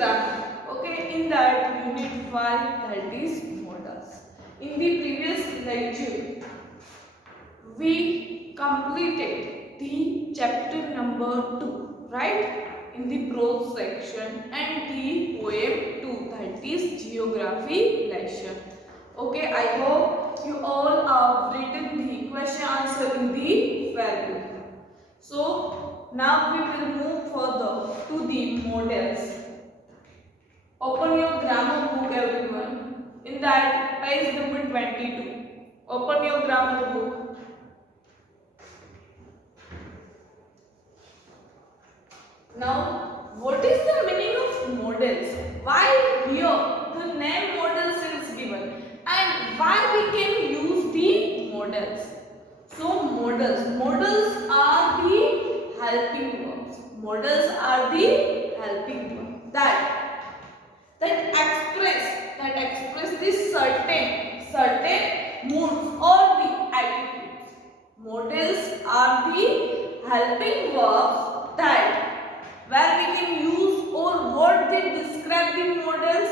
grammar. Okay, in that unit 5, that is models. In the previous lecture, we completed the chapter number 2, right? In the prose section and the poem 2, that is geography lesson. Okay, I hope you all have written the question answer in the fair book. So now we will move further to the models. Open your grammar book, everyone. In that, page number 22. Open your grammar book. Now, what is the meaning of models? Why here the name models is given, and why we can use the models? So models are the helping verbs. Models are the helping verbs that express this certain moods or the attitudes. Models are the helping verbs that where we can use or what they describe the models.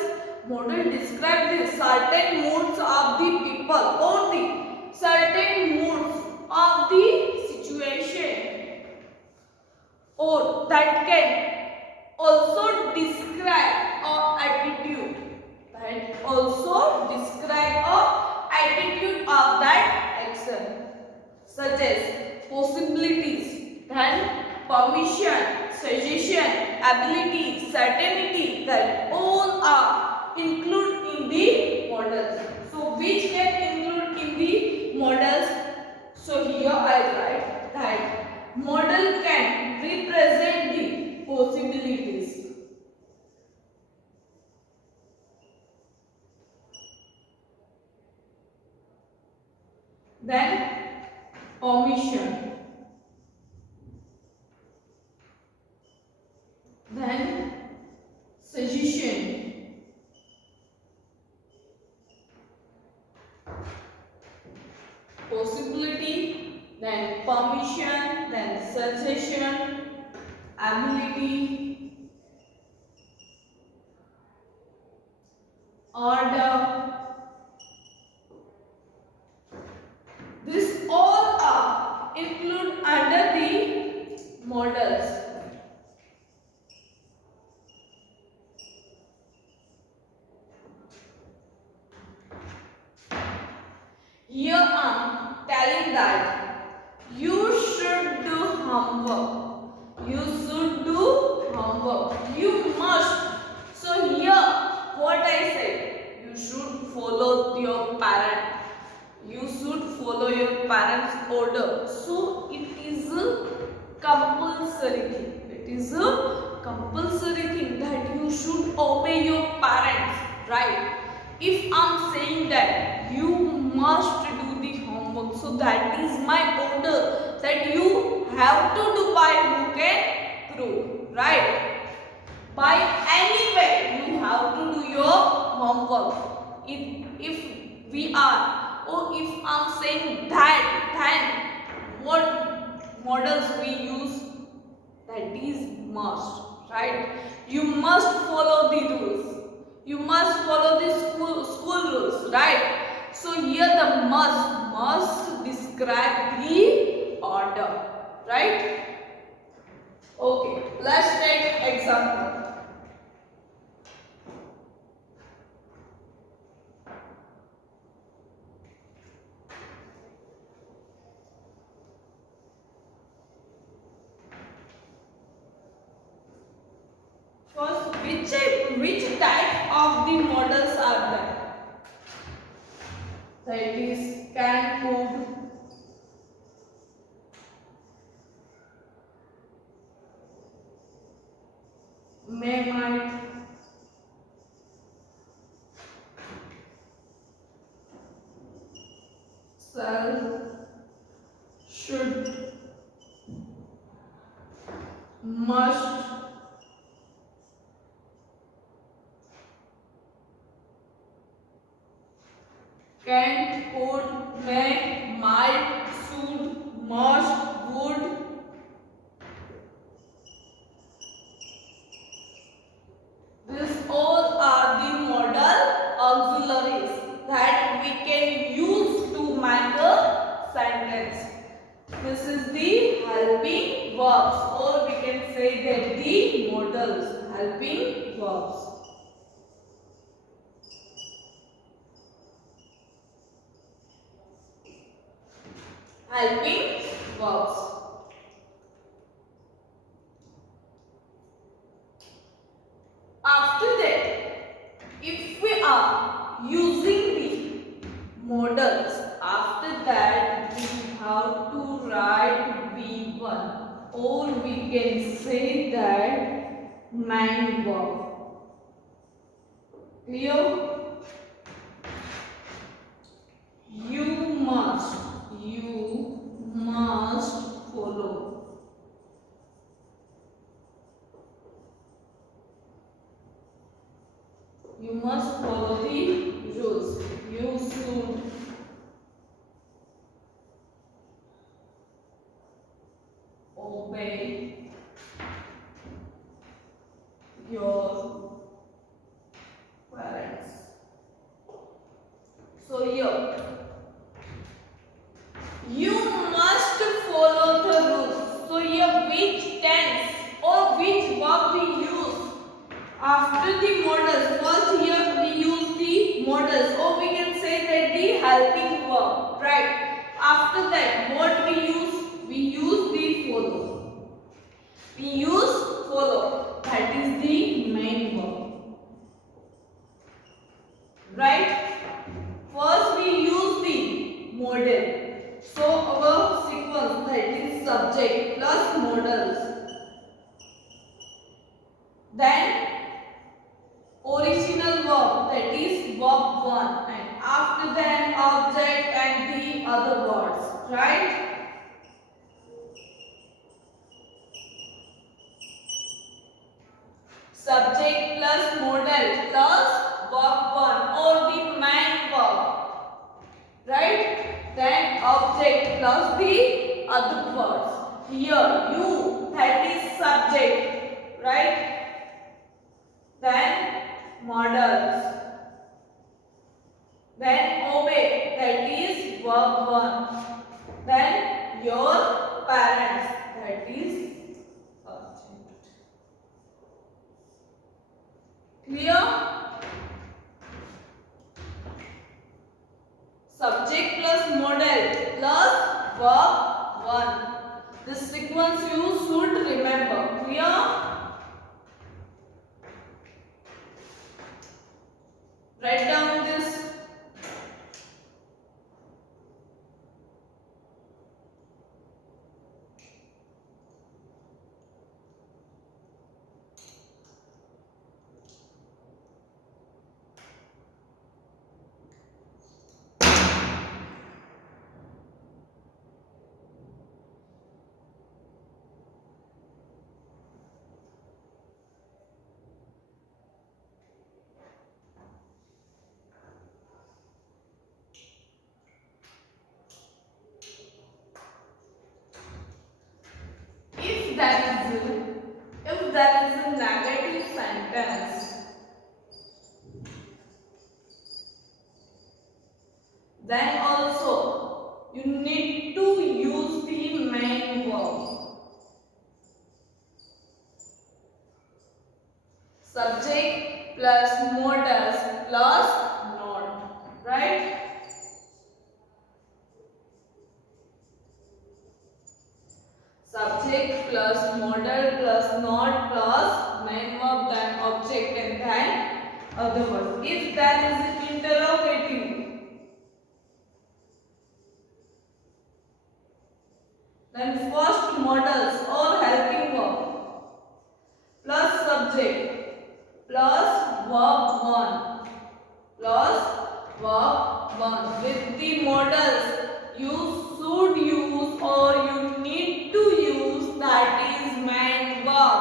Model describe the certain moods of the people or the certain moods of the situation, or that can also describe a attitude, that also describe a attitude of that action, such as possibilities, then permission, suggestion, ability, certainty, that all are included in the models. So which can include in the models? So here I write that model can represent the possibilities. Then omission. Then suggestion. Possibility, then permission, then suggestion, ability, order. This all are included under the models. Here I am telling that you should do homework. You should do homework. You must. So here what I said, you should follow your parent. You should follow your parents' order. So it is a compulsory thing. It is a compulsory thing that you should obey your parents, right? If I'm saying that you must do the homework, so that is my order that you have to do by hook and crook, right? By any way you have to do your homework. If we are, or if I'm saying that, then what models we use? That is must, right? You must follow the rules. You must follow the school rules, right? So here the must describe the order, right? Okay, let's take example. First, which type of the models are there? That is can, could, may, might, shall, should, must, can, could, may, might, should, must, would. These modals, helping verbs. Helping verbs. After that, if we are using the modals, after that we have to write V1, or we can say that main verb. Clear? You must follow. You must follow the rules. You should obey your parents. So here, you must follow the rules. So here, which tense or which verb we use after the modals? First here we use the modals, or we can say that the helping verb, right? After that, what we use? We use the follow. We use follow. That is the main verb, right? First we use the modal. So our sequence, that is subject plus modals. Then original verb, that is verb 1, and after that object and the other words, right? Subject plus modal plus verb 1 or the main verb, right? Then object plus the other words. Here you, that is subject, right? Then modals. Then obey, that is verb 1. Then your parents, that is object. Clear? Subject plus modal plus verb 1. This sequence you should remember. Clear? Write down this. If there is a negative sentence, then also you need to use the main verb. Subject plus modals plus not, right? Subject plus modal plus not plus main verb, then object, and then other words. If there is an interrogative, then first modals or helping verb plus subject plus verb 1 plus verb 1. With the modals you should use or you need to use, that is main verb.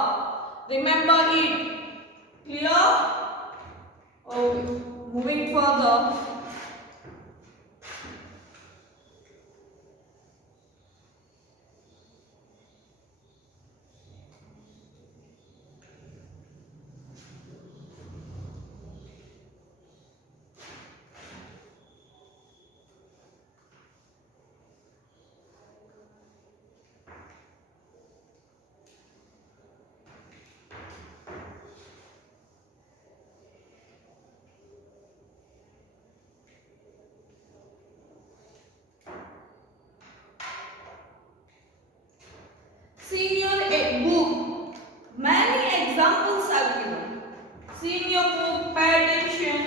Remember it. Clear? Okay. Moving further. See in your book, many examples are given. See in your book, pay attention.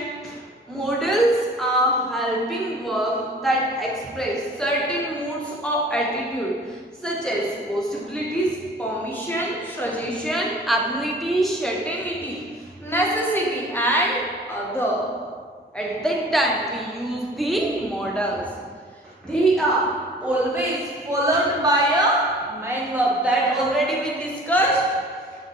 Models are helping verbs that express certain moods or attitude, such as possibilities, permission, suggestion, ability, certainty, necessity, and other. At that time, we use the models. They are always followed by a main verb that already we discussed.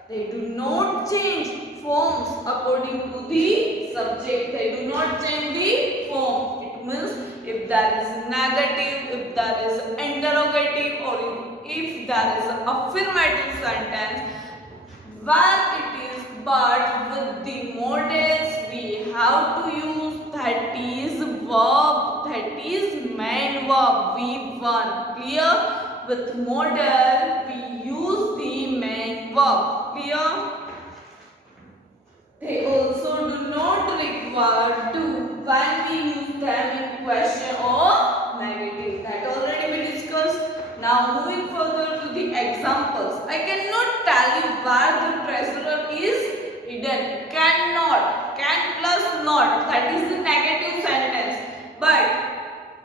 They do not change forms according to the subject. They do not change the form. It means if there is negative, if there is interrogative, or if there is affirmative sentence, where it is, but with the models we have to use that is verb, that is main verb V1. Clear? With model we use the main verb. Clear? They also do not require to when we use them in question or negative. That already we discussed. Now moving further to the examples. I cannot tell you where the treasurer is hidden. Cannot. Can plus not. That is the negative sentence. But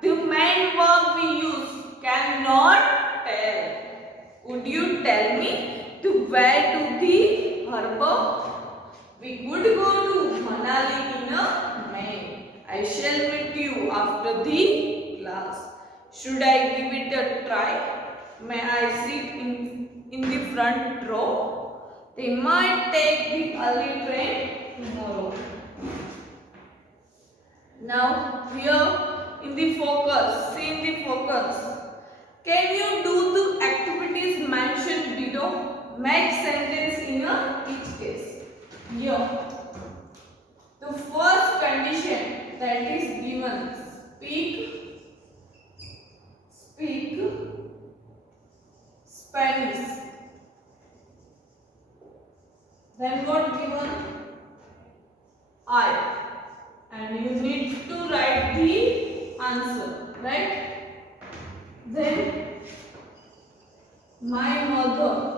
the main verb we use cannot tell. Would you tell me to where to the harbor? We could go to Manali in a May. I shall meet you after the class. Should I give it a try? May I sit in the front row? They might take the early train tomorrow. Now here in the focus, see in the focus. Can you do the activities mentioned below? Make sentence in each case. Here, the first condition that is given, speak Spanish. Then what given? I. And you need to write the answer, right? Then, my mother.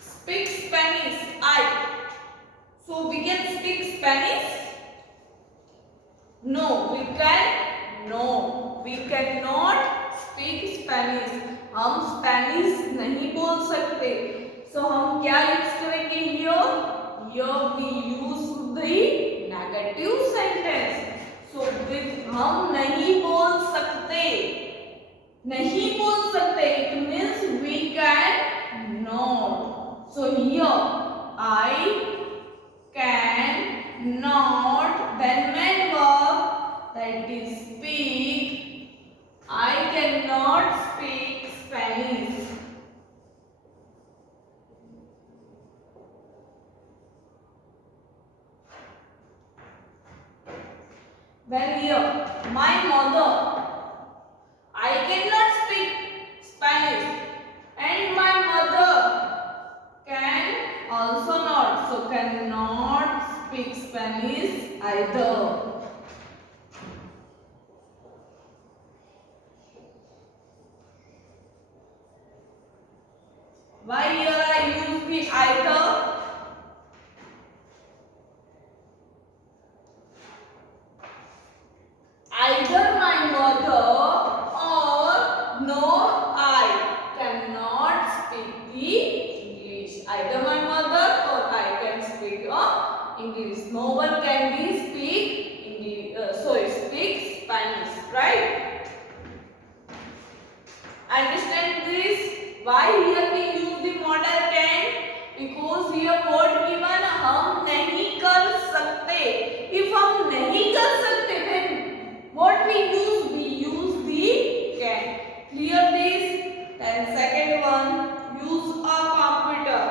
Speak Spanish, I. So we can speak Spanish? No, we can. No, we cannot speak Spanish. हम Spanish नहीं बोल सकते. So हम क्या use करेंगे here? Here we use the negative sentence. So with हम नहीं बोल सकते. नहीं बोल सकते. It means we can not. So here I can not, then main verb that is speak. I cannot speak Spanish. Then here my mother. I cannot speak Spanish and my mother can also not, so cannot speak Spanish either. Why here I use the either? Either my mother or no, I cannot speak the English. Either my mother or I can speak English. No one can be speak English. Speak Spanish, right? Understand this? Why here we use the model can? Because here what given हम नहीं कर सकते. If हम नहीं कर सकते then what we use? We use the can. Clear this? Then second one, use a computer.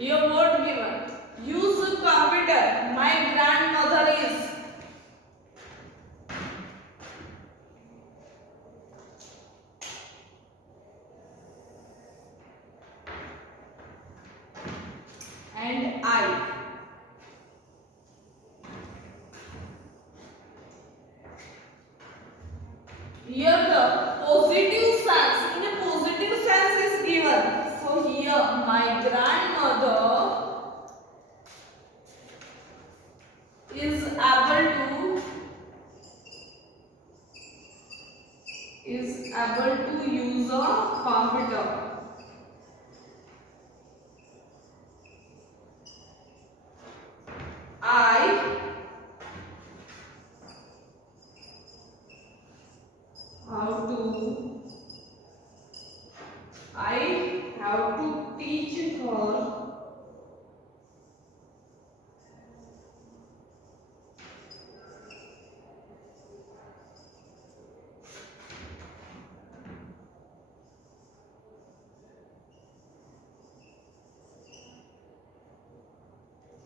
Here what given? Use computer. My grandmother is. And I. Here the positive sense. In a positive sense is given. So here my grandmother is able to use a computer. I have to teach her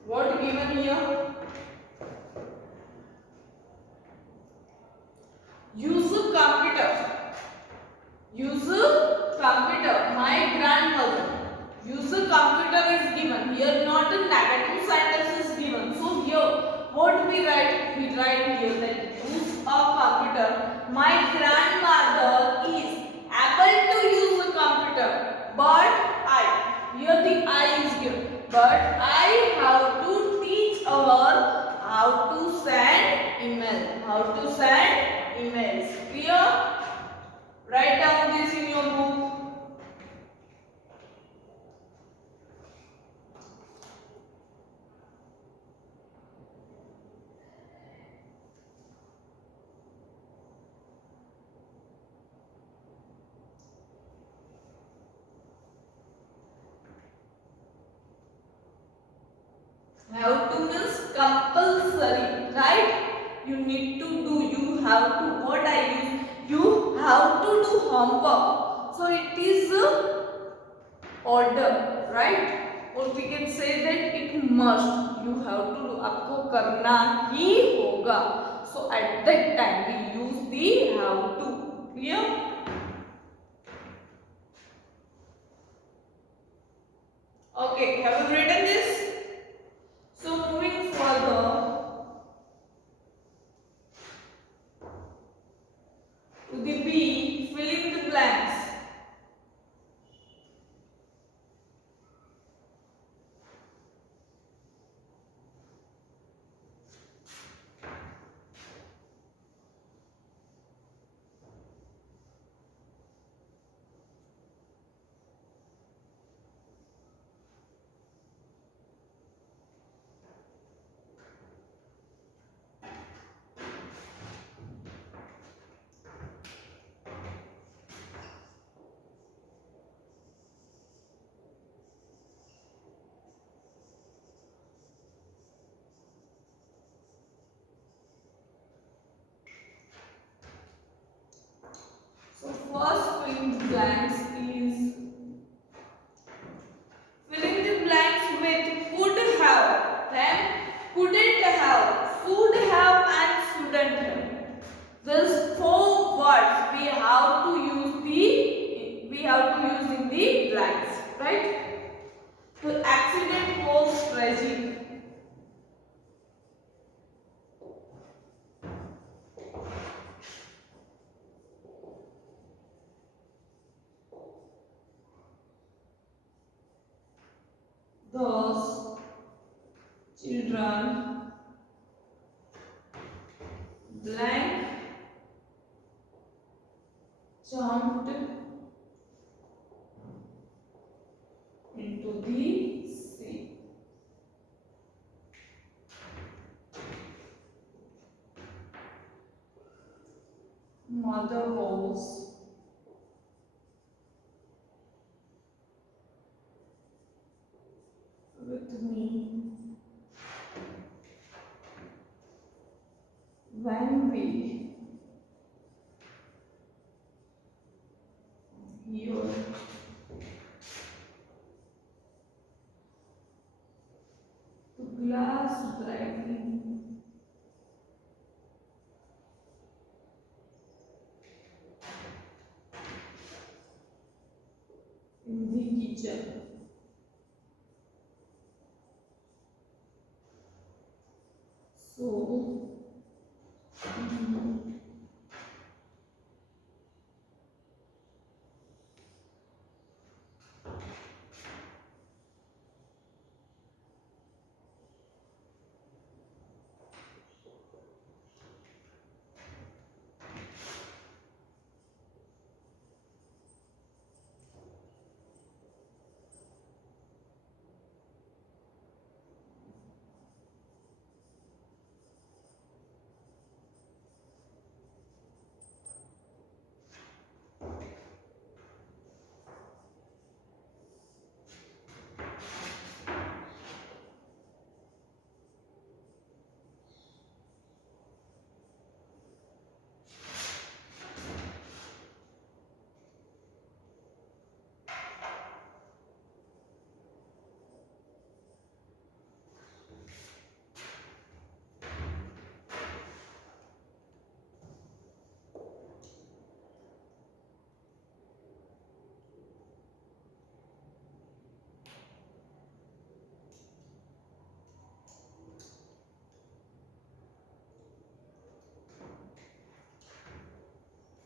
what given here? Use computer. Use computer. My grandmother. Use computer is given. Here not a negative sentence is given. So here what we write? We write here that use a computer. My grandmother is able to use a computer. But here the I is given. But I have to teach her how to send email. How to send emails. Clear? Write down this in your book. Have to means compulsory, right? You need to do. You have to. What I use? You have to do homework. So it is order, right? Or we can say that it must. You have to do. आपको करना ही होगा. So at that time we use the have to. Clear? Okay. Have you written this? So moving further to the B, fill in the blanks. So first filling the blanks is filling the blanks with could have, then couldn't have, should have and shouldn't have. These four words we have to use in the blanks, right? The accident was tragic. Those children blank jumped into the sea. Mother was with me when we hear teacher. So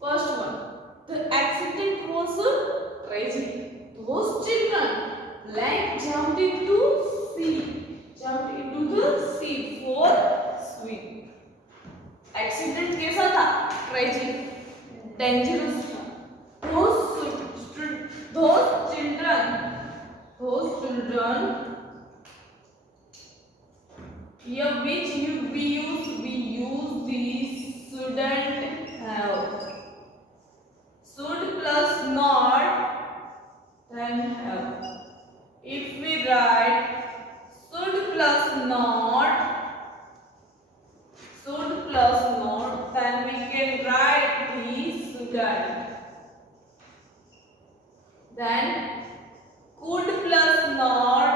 first one, the accident was tragic. Those children like jumped into the sea for swim. Accident कैसा था? Tragic, dangerous था. Those children. Here which we use these shouldn't have. Should plus not then have. If we write should plus not, then we can write the shouldn't. Then could plus not,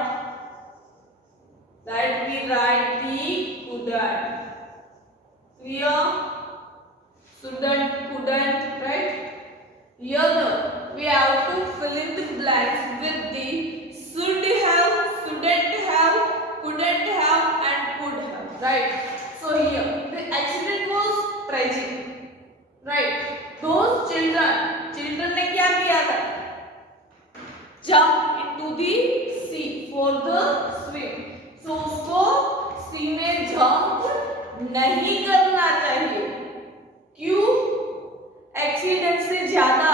that we write the couldn't. Clear? Shouldn't, couldn't, right? Here we have to fill in the blanks with the should have, shouldn't have, couldn't have and could have, right? So here the accident was tragic, right? Those children ने क्या किया था? Jump into the sea for the swim. So उसको sea में jump नहीं करना चाहिए. क्यों? एक्सीडेंट से ज्यादा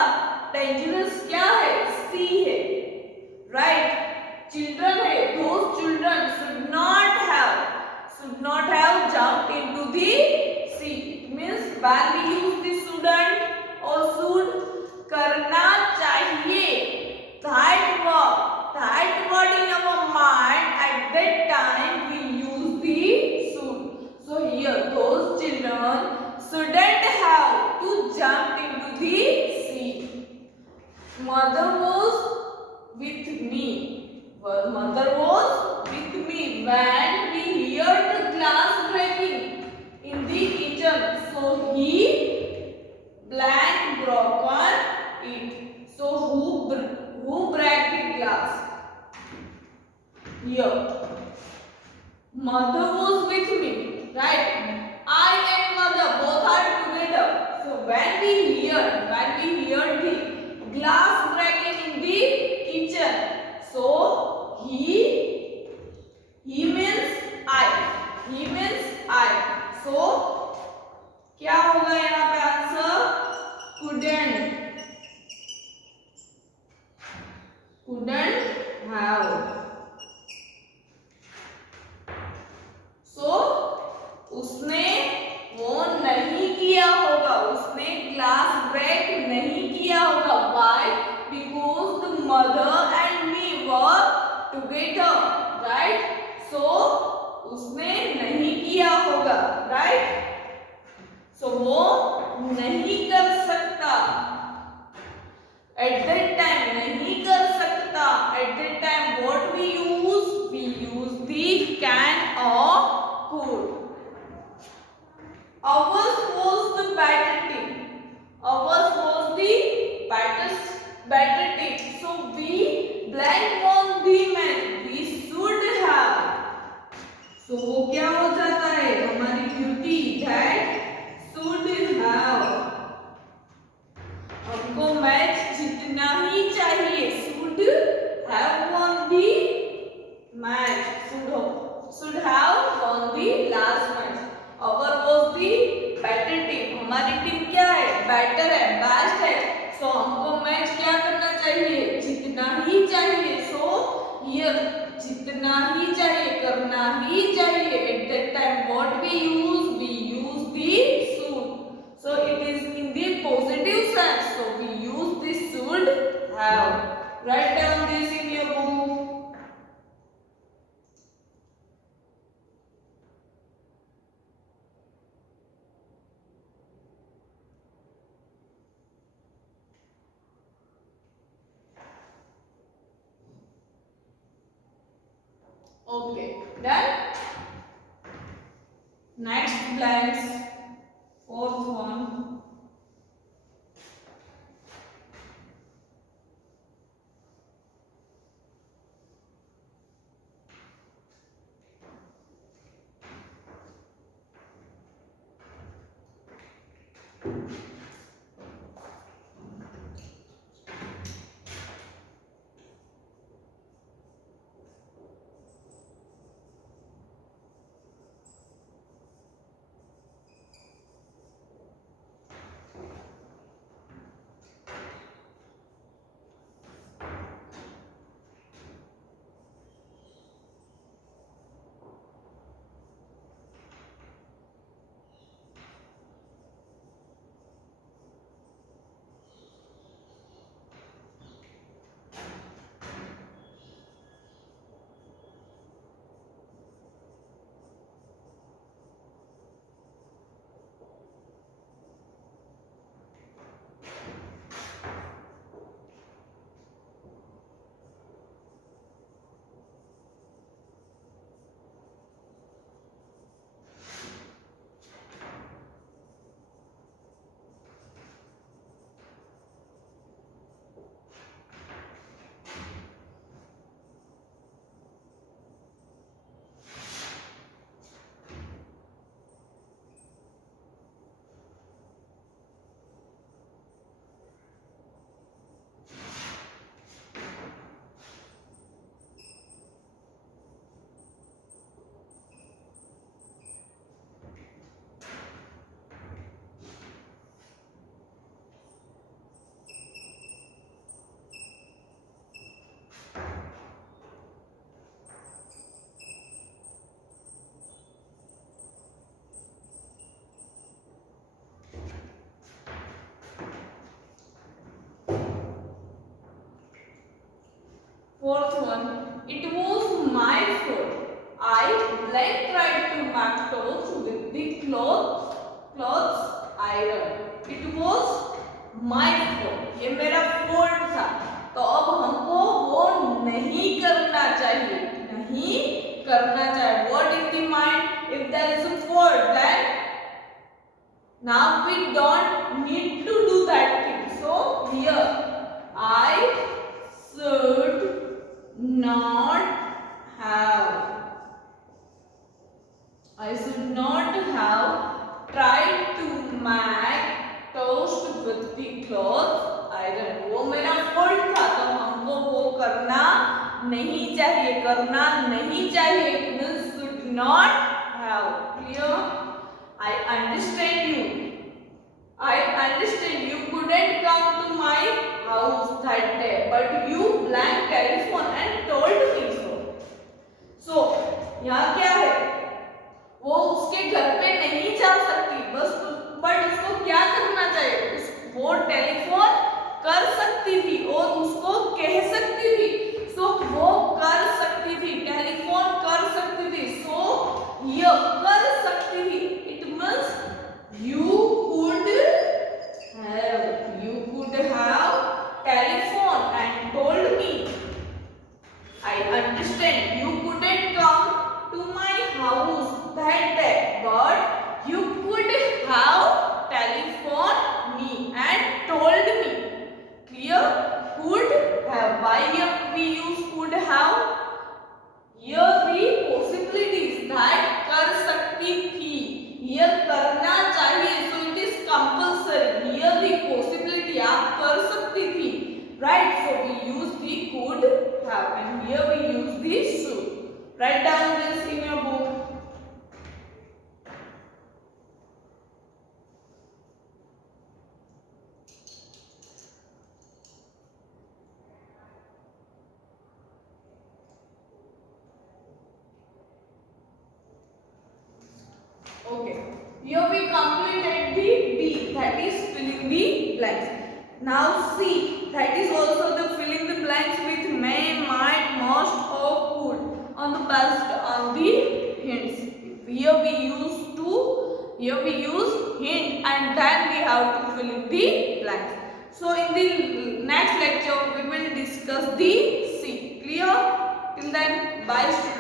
डेंजरस क्या है? सी है, राइट? चिल्ड्रन है, those children should not have jumped into the sea. It means when we use the shouldn't और शुड करना चाहिए, that word in our mind at that time we use the should. So here those children shouldn't have to jump into the sea. Mother was with me. Mother was with me when we heard the glass breaking in the kitchen. So he blank broken it. So who broke the glass? Here. Mother was with me, right? I and mother both are together. So when we hear the glass breaking in the kitchen, so he means I. So क्या होगा यहाँ पे answer? couldn't have. So उसने वो नहीं किया होगा, उसने ग्लास ब्रेक नहीं किया होगा. Why? Because the mother and me were together, right? So उसने नहीं किया होगा, right? So वो नहीं कर सकता. At that time नहीं कर सकता. At that time what we use? We use the can or could. Ours was the better team. Ours was the better team. So we blank जितना ही चाहिए, should have won the match, should have won the last match. Our was the better team, हमारी team क्या है, better है, best है, सो हमको match क्या करना चाहिए, जीतना ही चाहिए. सो हियर जितना ही चाहिए, करना ही चाहिए. At that time what we use the should. So it is in the positive sense, so we use this should have. Write down this in your book. Okay, done. Next blanks, fourth one. Fourth one, it was my fault. I tried to make toast with the clothes iron. It was my fault. ये मेरा fault था. तो अब हमको वो नहीं करना चाहिए, नहीं करना चाहिए. What in the mind? If there is a fault, then now we don't need to do that thing. So here I should not have tried to make toast with the cloth iron. वो मेरा fault था, तो हमको वो करना नहीं चाहिए, करना नहीं चाहिए. It means should not have. Clear? I understand you. I understand you couldn't come to my house that day, but you blank telephone and told me so. So यहाँ क्या है, वो उसके घर पे नहीं जा सकती, बट उसको क्या करना चाहिए, वो टेलीफोन कर सकती थी और उसको कह सकती थी. सो वो कर सकती थी, टेलीफोन कर सकती थी. सो ये कर सकती थी. It means you could have telephone and told me. I understand you couldn't come to completed the B, that is filling the blanks. Now C, that is also the filling the blanks with may, might, must or could on the past on the hints. Here we use hint and then we have to fill in the blanks. So in the next lecture we will discuss the C. Clear? Till then, bye students.